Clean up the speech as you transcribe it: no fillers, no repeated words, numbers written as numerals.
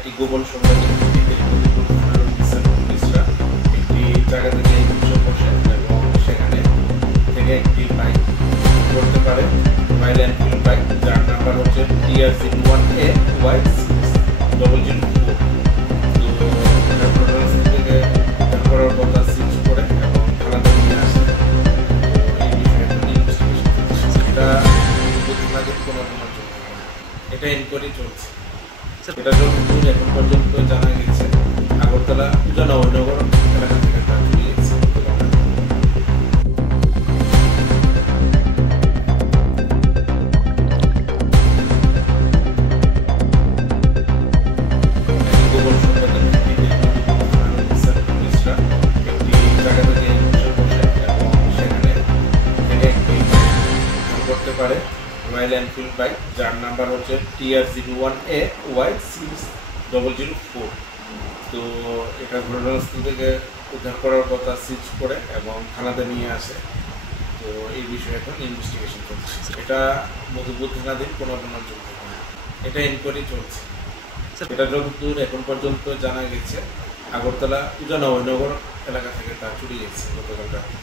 একটি গোপন সংবাদের ভিত্তিতে পুলিশরা একটি জায়গা থেকে বসে এবং সেখানে থেকে একটি বাইক করতে পারে, রয়্যাল এনফিল্ড বাইক, যার নাম্বার হচ্ছে TR01AY004। তো থেকে করার কথা সিজ করে এবং থানাতে নিয়ে আসে। তো এই বিষয়ে ইনভেস্টিগেশন এটা কোনো এটা ইনকোয়ারি চলছে। এটা যতদূর এখন পর্যন্ত জানা গেছে, আগরতলা নবনগর এলাকা থেকে তার চলে গেছে। গোপন সংবাদের ভিত্তিতে পুলিশরা একটি জায়গা থেকে বসে এবং সেখানে থেকে একটি করতে পারে, রয়্যাল এনফিল্ড বাইক, যার নাম্বার হচ্ছে TR01AY004। তো এটা ঘটনাস্থল থেকে উদ্ধার করার কথা সিজ করে এবং থানাতে নিয়ে আসে। তো এই বিষয়ে এখন ইনভেস্টিগেশন চলছে। এটা মধুপুর থানাধীন কোনো অঞ্চল থেকে এটা ইনকোয়ারি চলছে। এটা যতদূর এখন পর্যন্ত জানা গেছে, আগরতলা নবনগর এলাকা থেকে তার চুরি গেছে গতকাল রাতে।